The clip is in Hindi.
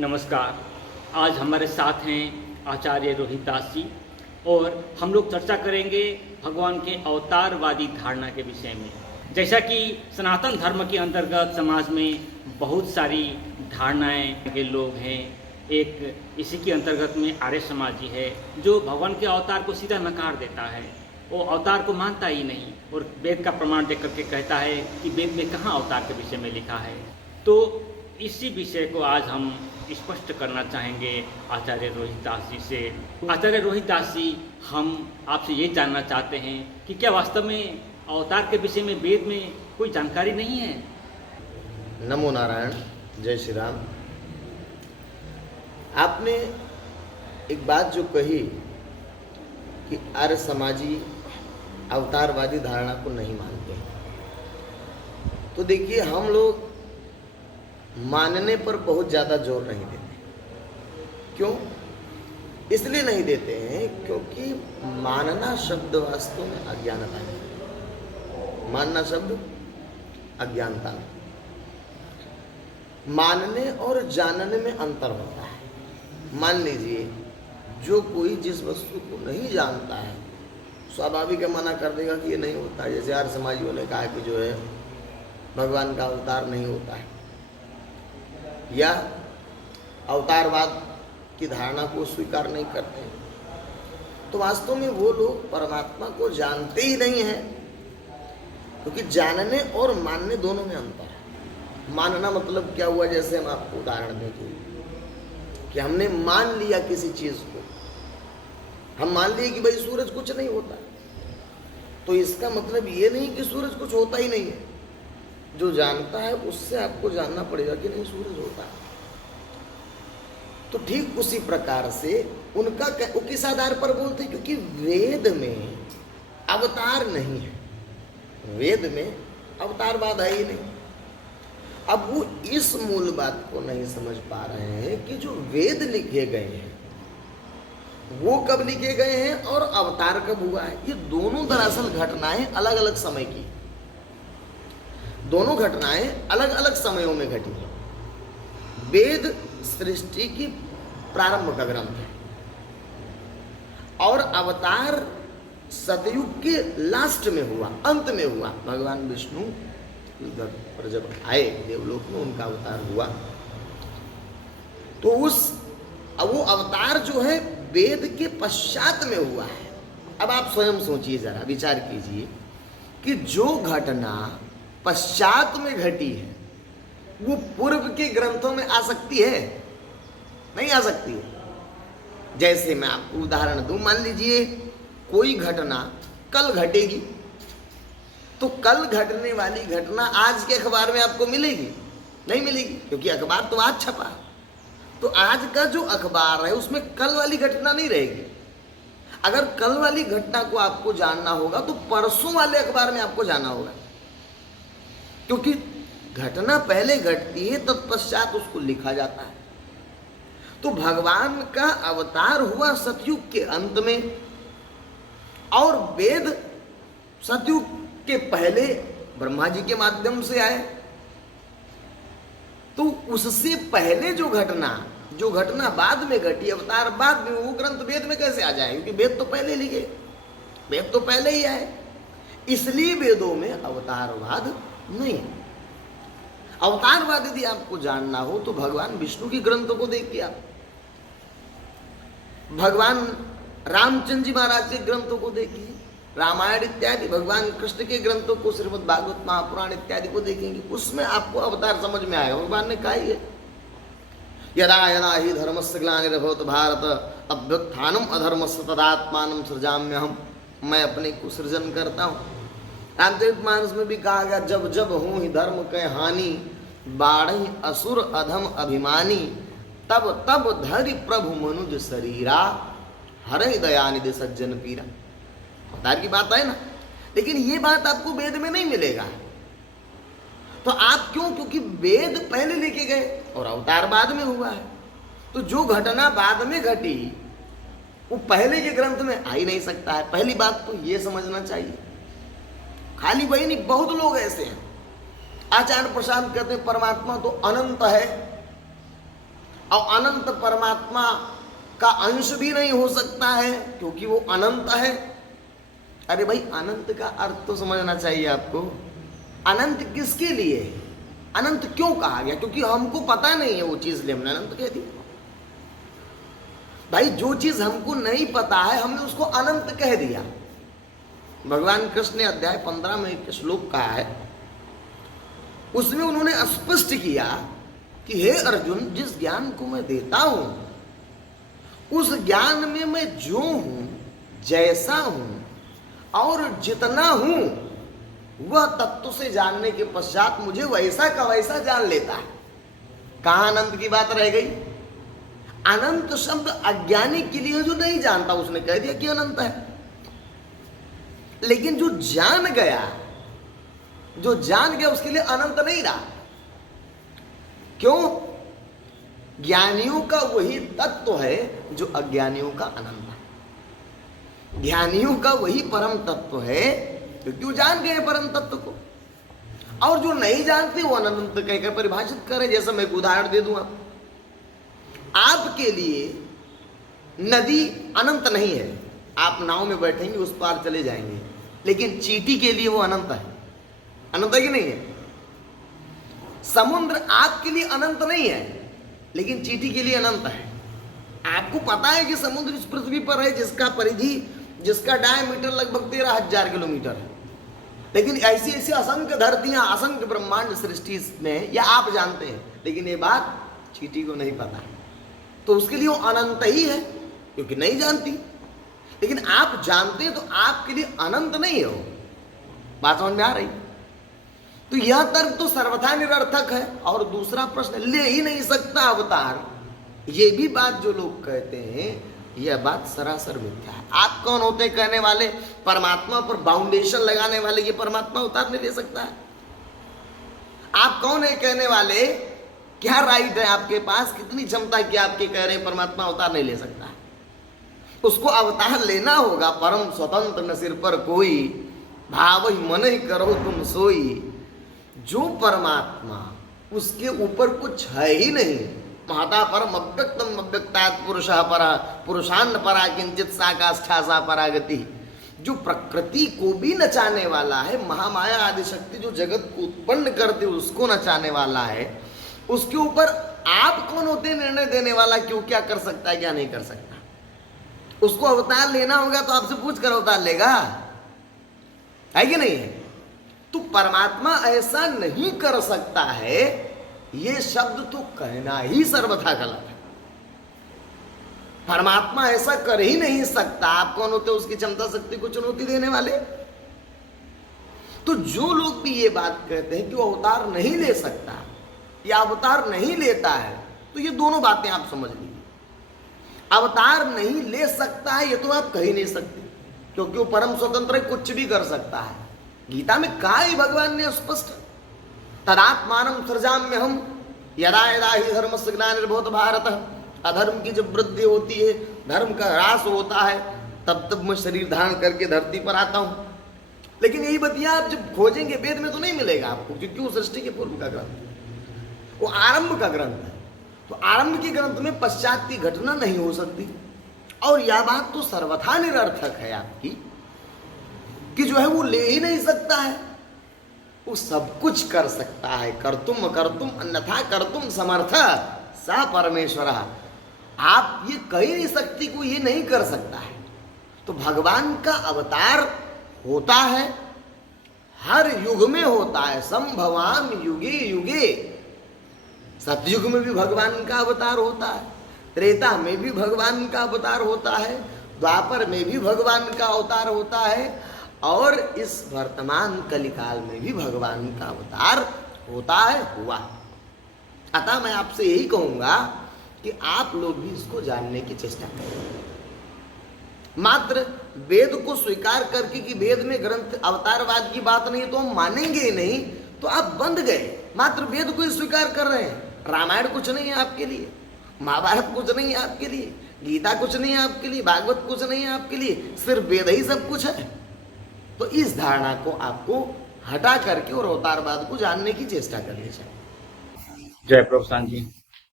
नमस्कार। आज हमारे साथ हैं आचार्य रोहित दास जी और हम लोग चर्चा करेंगे भगवान के अवतारवादी धारणा के विषय में। जैसा कि सनातन धर्म के अंतर्गत समाज में बहुत सारी धारणाएं के लोग हैं। एक इसी के अंतर्गत में आर्य समाज जी है जो भगवान के अवतार को सीधा नकार देता है, वो अवतार को मानता ही नहीं और वेद का प्रमाण देकर के कहता है कि वेद में कहाँ अवतार के विषय में लिखा है। तो इसी विषय को आज हम स्पष्ट करना चाहेंगे आचार्य रोहित दास जी से। आचार्य रोहित दास जी, हम आपसे ये जानना चाहते हैं कि क्या वास्तव में अवतार के विषय में वेद में कोई जानकारी नहीं है? नमो नारायण, जय श्री राम। आपने एक बात जो कही कि आर्य समाजी अवतारवादी धारणा को नहीं मानते, तो देखिए हम लोग मानने पर बहुत ज़्यादा जोर नहीं देते। क्यों? इसलिए नहीं देते हैं क्योंकि मानना शब्द वास्तव में अज्ञानता है। मानना शब्द अज्ञानता है। मानने और जानने में अंतर होता है। मान लीजिए जो कोई जिस वस्तु को नहीं जानता है स्वाभाविक मना कर देगा कि ये नहीं होता है। जैसे आर्य समाजियों ने कहा कि जो है भगवान का अवतार नहीं होता है, या अवतारवाद की धारणा को स्वीकार नहीं करते, तो वास्तव में वो लोग परमात्मा को जानते ही नहीं हैं। क्योंकि जानने और मानने दोनों में अंतर है। मानना मतलब क्या हुआ? जैसे हम आपको उदाहरण देंगे कि हमने मान लिया किसी चीज को, हम मान लिए कि भाई सूरज कुछ नहीं होता, तो इसका मतलब ये नहीं कि सूरज कुछ होता ही नहीं है। जो जानता है उससे आपको जानना पड़ेगा कि नहीं सूरज होता है। तो ठीक उसी प्रकार से उनका वो किस आधार पर बोलते हैं? क्योंकि वेद में अवतार नहीं है, वेद में अवतारवाद है ही नहीं। अब वो इस मूल बात को नहीं समझ पा रहे हैं कि जो वेद लिखे गए हैं वो कब लिखे गए हैं और अवतार कब हुआ है। ये दोनों दरअसल घटनाएं अलग अलग समय की, दोनों घटनाएं अलग अलग समयों में घटी हैं। वेद सृष्टि की प्रारंभ का ग्रंथ है और अवतार सतयुग के लास्ट में हुआ, अंत में हुआ। भगवान विष्णु इधर पर जब आए देवलोक में, उनका अवतार हुआ। तो वो अवतार जो है वेद के पश्चात में हुआ है। अब आप स्वयं सोचिए, जरा विचार कीजिए कि जो घटना पश्चात में घटी है वो पूर्व के ग्रंथों में आ सकती है? नहीं आ सकती है। जैसे मैं आपको उदाहरण दूं, मान लीजिए कोई घटना कल घटेगी, तो कल घटने वाली घटना आज के अखबार में आपको मिलेगी? नहीं मिलेगी, क्योंकि अखबार तो आज छपा। तो आज का जो अखबार है उसमें कल वाली घटना नहीं रहेगी। अगर कल वाली घटना को आपको जानना होगा तो परसों वाले अखबार में आपको जाना होगा, क्योंकि घटना पहले घटती है तत्पश्चात उसको लिखा जाता है। तो भगवान का अवतार हुआ सतयुग के अंत में और वेद सतयुग के पहले ब्रह्मा जी के माध्यम से आए। तो उससे पहले जो घटना बाद में घटी, अवतार बाद में, वो ग्रंथ वेद में कैसे आ जाए? क्योंकि वेद तो पहले लिखे, वेद तो पहले ही आए। इसलिए वेदों में अवतारवाद नहीं। अवतारवाद यदि आपको जानना हो तो भगवान विष्णु की ग्रंथों को देखिए। आप भगवान रामचंद्र जी महाराज के ग्रंथों को देखिए, रामायण इत्यादि भगवान कृष्ण के ग्रंथों को, श्रीमद् भागवत महापुराण इत्यादि को देखेंगे, उसमें आपको अवतार समझ में आएगा। भगवान ने कहा है यदा यदा ही धर्मस्य ग्लानिर्भवति भारत अभ्युत्थानम अधर्मस्य तदात्मानं सृजाम्यहम्। मैं अपने को सृजन करता हूँ। रामचरितमानस में भी कहा गया, जब जब हूँ ही धर्म के हानि, बाढ़ी असुर अधम अभिमानी, तब तब धरि प्रभु मनुज शरीरा, हरै दयानिधि सज्जन पीरा। अवतार की बात है ना, लेकिन ये बात आपको वेद में नहीं मिलेगा। तो आप क्यों? क्योंकि वेद पहले लिखे गए और अवतार बाद में हुआ है। तो जो घटना बाद में घटी वो पहले के ग्रंथ में आ ही नहीं सकता है। पहली बात तो ये समझना चाहिए। खाली वही नहीं, बहुत लोग ऐसे हैं। आचार्य प्रशांत कहते हैं परमात्मा तो अनंत है, और अनंत परमात्मा का अंश भी नहीं हो सकता है क्योंकि वो अनंत है। अरे भाई, अनंत का अर्थ तो समझना चाहिए आपको। अनंत किसके लिए है? अनंत क्यों कहा गया? क्योंकि हमको पता नहीं है वो चीज, इसलिए हमने अनंत कह दी। भाई, जो चीज हमको नहीं पता है हमने उसको अनंत कह दिया। भगवान कृष्ण ने अध्याय 15 में एक श्लोक कहा है, उसमें उन्होंने स्पष्ट किया कि हे अर्जुन, जिस ज्ञान को मैं देता हूं उस ज्ञान में मैं जो हूं, जैसा हूं और जितना हूं वह तत्व से जानने के पश्चात मुझे वैसा का वैसा जान लेता है। कहां अनंत की बात रह गई? अनंत शब्द अज्ञानी के लिए जो नहीं जानता उसने कह दिया कि अनंत है, लेकिन जो जान गया उसके लिए अनंत नहीं रहा। क्यों? ज्ञानियों का वही तत्व है जो अज्ञानियों का अनंत है। ज्ञानियों का वही परम तत्व है क्योंकि वो जान गए परम तत्व को, और जो नहीं जानते वो अनंत कहकर परिभाषित करे। जैसे मैं एक उदाहरण दे दूं, आपके लिए नदी अनंत नहीं है, आप नाव में बैठेंगे उस पार चले जाएंगे, लेकिन चींटी के लिए वो अनंत है। अनंत है कि नहीं है? समुद्र आपके लिए अनंत नहीं है, लेकिन चींटी के लिए अनंत है। आपको पता है कि समुद्र इस पृथ्वी पर है जिसका परिधि, जिसका डायमीटर लगभग 13,000 किलोमीटर है, लेकिन ऐसी ऐसी असंख्य धरतियां, असंख्य ब्रह्मांड सृष्टि में, या आप जानते हैं, लेकिन ये बात चींटी को नहीं पता है, तो उसके लिए वो अनंत ही है क्योंकि नहीं जानती। लेकिन आप जानते हैं तो आपके लिए अनंत नहीं है वो। बात समझ में आ रही? तो यह तर्क तो सर्वथा निरर्थक है। और दूसरा प्रश्न, ले ही नहीं सकता अवतार, ये भी बात जो लोग कहते हैं यह बात सरासर मिथ्या है। आप कौन होते हैं कहने वाले? परमात्मा पर बाउंडेशन लगाने वाले, ये परमात्मा अवतार नहीं ले सकता है। आप कौन है कहने वाले? क्या राइट है आपके पास, कितनी क्षमता कि आपके कह रहे हैं परमात्मा अवतार नहीं ले सकता है? उसको अवतार लेना होगा। परम स्वतंत्र न सिर पर कोई, भाव ही मन ही करो तुम सोई। जो परमात्मा, उसके ऊपर कुछ है ही नहीं। महता परम अव्यक्तम अव्यक्तात् पुरुषः परा, पुरुषान्न परा किंचित सा काष्ठा सा परागति। जो प्रकृति को भी नचाने वाला है, महामाया आदि शक्ति जो जगत को उत्पन्न करते उसको नचाने वाला है, उसके ऊपर आप कौन होते निर्णय देने वाला कि वो क्या कर सकता है क्या नहीं कर सकता? उसको अवतार लेना होगा तो आपसे पूछ कर अवतार लेगा, है कि नहीं है? तो परमात्मा ऐसा नहीं कर सकता है, ये शब्द तो कहना ही सर्वथा गलत है। परमात्मा ऐसा कर ही नहीं सकता। आप कौन होते उसकी क्षमता शक्ति को चुनौती देने वाले? तो जो लोग भी ये बात कहते हैं कि वो अवतार नहीं ले सकता या अवतार नहीं लेता है, तो ये दोनों बातें आप समझ लीजिए। अवतार नहीं ले सकता है ये तो आप कह ही नहीं सकते, क्योंकि वो परम स्वतंत्र है, कुछ भी कर सकता है। गीता में कहा है भगवान ने स्पष्ट, तदात्मानं सृजाम्य हम यदा यदा ही धर्मस्य ग्लानिर्भवति भारत। अधर्म की जब वृद्धि होती है, धर्म का ह्रास होता है, तब तब मैं शरीर धारण करके धरती पर आता हूँ। लेकिन यही बतिया आप जब खोजेंगे वेद में तो नहीं मिलेगा आपको, क्योंकि वो सृष्टि के पूर्व का ग्रंथ है, वो आरंभ का ग्रंथ है। तो आरंभ के ग्रंथ में पश्चात की घटना नहीं हो सकती। और यह बात तो सर्वथा निरर्थक है आपकी कि जो है वो ले ही नहीं सकता है। वो सब कुछ कर सकता है, कर्तुम अन्यथा कर्तुम समर्थ सा परमेश्वर। आप ये कह नहीं सकती को ये नहीं कर सकता है। तो भगवान का अवतार होता है, हर युग में होता है। संभवाम युगे युगे, सतयुग में भी भगवान का अवतार होता है, त्रेता में भी भगवान का अवतार होता है, द्वापर में भी भगवान का अवतार होता है, और इस वर्तमान कलिकाल में भी भगवान का अवतार होता है, हुआ। अतः मैं आपसे यही कहूंगा कि आप लोग भी इसको जानने की चेष्टा करें। मात्र वेद को स्वीकार करके कि वेद में ग्रंथ अवतारवाद की बात नहीं तो हम मानेंगे ही नहीं, तो आप बंध गए। मात्र वेद को ही स्वीकार कर रहे हैं। रामायण कुछ नहीं है आपके लिए, महाभारत कुछ नहीं है आपके लिए, गीता कुछ नहीं है आपके लिए, भागवत कुछ नहीं है आपके लिए, सिर्फ वेद ही सब कुछ है। तो इस धारणा को आपको हटा करके और अवतारवाद को जानने की चेष्टा करनी चाहिए। जय प्रभु जी।